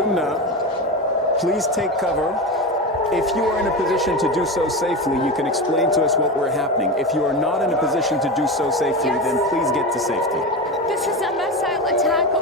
Yumna, please take cover. If you are in a position to do so safely, you can explain to us what we're happening. If you are not in a position to do so safely, then please get to safety. This is a missile attack